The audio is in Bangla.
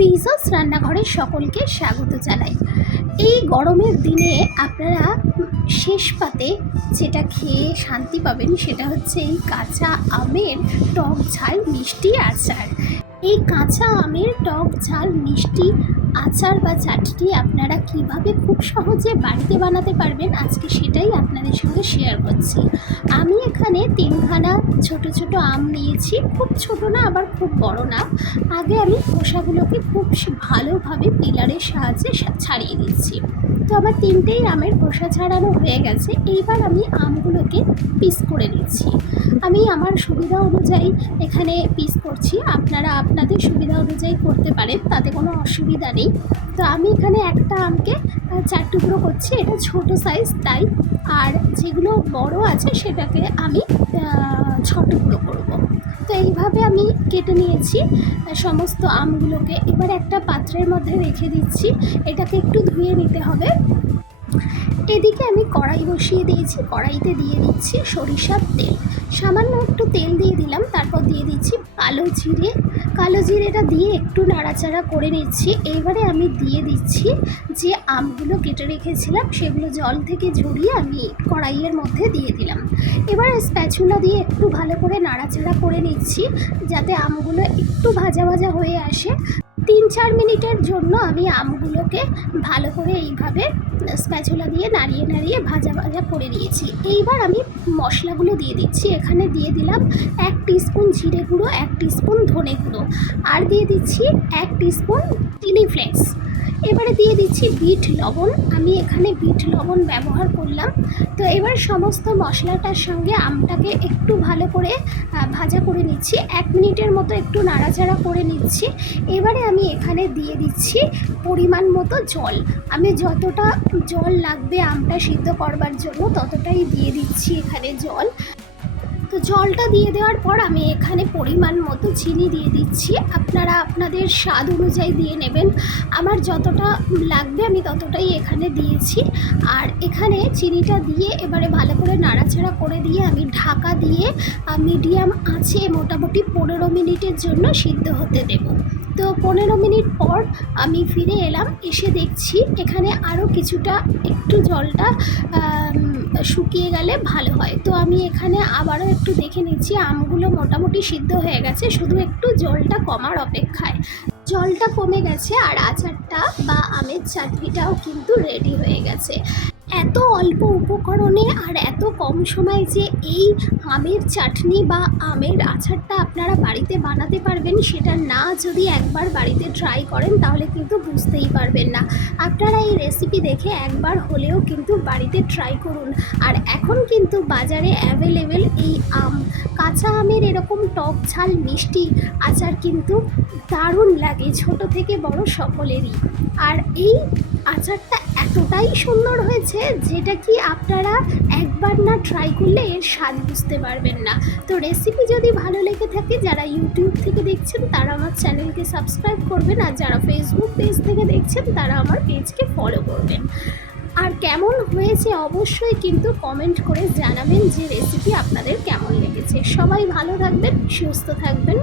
ফিজাস রান্নাঘরের সকলকে স্বাগত জানাই। এই গরমের দিনে আপনারা শেষ পাতে যেটা খেয়ে শান্তি পাবেন সেটা হচ্ছে এই কাঁচা আমের টক ঝাল মিষ্টি আচার। এই কাঁচা আমের টক ঝাল মিষ্টি আচার বা চাটনি আপনারা কীভাবে খুব সহজে বাড়িতে বানাতে পারবেন আজকে সেটাই আপনাদের সঙ্গে শেয়ার করছি। আমি এখানে তিনখানা ছোট ছোট আম নিয়েছি। খুব ছোট না, আবার খুব বড় না। আগে আমি খোসাগুলোকে খুব ভালোভাবে পিলারের সাহায্যে ছাড়িয়ে দিচ্ছি তো আমার তিনটেই আমের খোসা ছাড়ানো হয়ে গেছে। এইবার আমি আমগুলোকে পিস করে নিচ্ছি। আমি আমার সুবিধা অনুযায়ী এখানে পিস করছি। আপনারা আপনাদের সুবিধা অনুযায়ী করতে পারেন, তাতে কোনো অসুবিধা নেই। তো আমি এখানে একটা আমকে চার টুকরো করছি, এটা ছোট সাইজ তাই। আর যেগুলো বড় আছে, সেটাকে আমি ছ টুকরো করব। তো এইভাবে আমি কেটে নিয়েছি সমস্ত আমগুলোকে। এবার একটা পাত্রের মধ্যে রেখে দিচ্ছি। এটাকে একটু ধুয়ে নিতে হবে। এদিকে আমি কড়াই বসিয়ে দিয়েছি, কড়াইতে দিয়ে দিচ্ছি সরিষার তেল। সামান্য একটু তেল দিয়ে দিলাম, তারপর দিয়ে দিচ্ছি কালো জিরে। কালো জিরেটা দিয়ে একটু নাড়াচাড়া করে নিচ্ছি। এইবারে আমি দিয়ে দিচ্ছি যে আমগুলো কেটে রেখেছিলাম, সেগুলো জল থেকে ঝরিয়ে আমি কড়াইয়ের মধ্যে দিয়ে দিলাম। এবার স্প্যাচুলা দিয়ে একটু ভালো করে নাড়াচাড়া করে নিচ্ছি, যাতে আমগুলো একটু ভাজা ভাজা হয়ে আসে। তিন চার মিনিটের জন্য আমি আমগুলোকে ভালো করে এইভাবে স্প্যাচুলা দিয়ে নাড়িয়ে নাড়িয়ে ভাজা ভাজা করে নিয়েছি। এইবার আমি মশলাগুলো দিয়ে দিচ্ছি। এখানে দিয়ে দিলাম এক টিস্পুন জিরে গুঁড়ো, এক টিস্পুন ধনে গুঁড়ো। আর দিয়ে দিচ্ছি এক টিস্পুন চিলি ফ্লেক্স। এবারে দিয়ে দিচ্ছি বিট লবণ। আমি এখানে বিট লবণ ব্যবহার করলাম। তো এবার সমস্ত মশলাটার সঙ্গে আমটাকে একটু ভালো করে ভাজা করে নিচ্ছি। এক মিনিটের মতো একটু নাড়াচাড়া করে নিচ্ছি। এবারে আমি এখানে দিয়ে দিচ্ছি পরিমাণ মতো জল। আমি যতটা জল লাগবে আমটা সিদ্ধ করবার জন্য ততটাই দিয়ে দিচ্ছি এখানে জল। তো জলটা দিয়ে দেওয়ার পর আমি এখানে পরিমাণ মতো চিনি দিয়ে দিচ্ছি। আপনারা আপনাদের স্বাদ অনুযায়ী দিয়ে নেবেন। আমার যতটা লাগবে আমি ততটাই এখানে দিয়েছি। আর এখানে চিনিটা দিয়ে এবারে ভালো করে নাড়াচাড়া করে দিয়ে আমি ঢাকা দিয়ে মিডিয়াম আছে মোটামুটি পনেরো মিনিটের জন্য সিদ্ধ হতে দেব। তো পনেরো মিনিট পর আমি ফিরে এলাম, এসে দেখছি এখানে আরও কিছুটা একটু জলটা শুকিয়ে গেলে ভালো হয়। তো আমি এখানে আবারও একটু দেখে নিচ্ছি, আমগুলো মোটামুটি সিদ্ধ হয়ে গেছে, শুধু একটু জলটা কমার অপেক্ষায়। জলটা কমে গেছে আর আচারটা বা আমের চাটনিটাও কিন্তু রেডি হয়ে গেছে। এত অল্প উপকরণে আর এত কম সময়ে যে এই আমের চাটনি বা আমের আচারটা আপনারা বাড়িতে বানাতে পারবেন, সেটা না যদি একবার বাড়িতে ট্রাই করেন, তাহলে কিন্তু বুঝতেই পারবেন না। আপনারা এই রেসিপি দেখে একবার হলেও কিন্তু বাড়িতে ট্রাই করুন। আর এখন কিন্তু বাজারে অ্যাভেলেবেল এই আম। কাঁচা আমের এরকম টক ঝাল মিষ্টি আচার কিন্তু দারুণ লাগে, ছোট থেকে বড় সকলেরই। আর এই আচারটা এতটাই সুন্দর হয়েছে যেটা কি আপনারা একবার না ট্রাই করলে এর স্বাদ বুঝতে পারবেন না। তো রেসিপি যদি ভালো লেগে থাকে, যারা ইউটিউব থেকে দেখছেন, তারা আমার চ্যানেলকে সাবস্ক্রাইব করবেন আর যারা ফেসবুক পেজ থেকে দেখছেন, তারা আমার পেজকে ফলো করবেন। আর কেমন হয়েছে অবশ্যই কিন্তু কমেন্ট করে জানাবেন যে রেসিপি আপনাদের কেমন লেগেছে। সবাই ভালো থাকবেন, সুস্থ থাকবেন।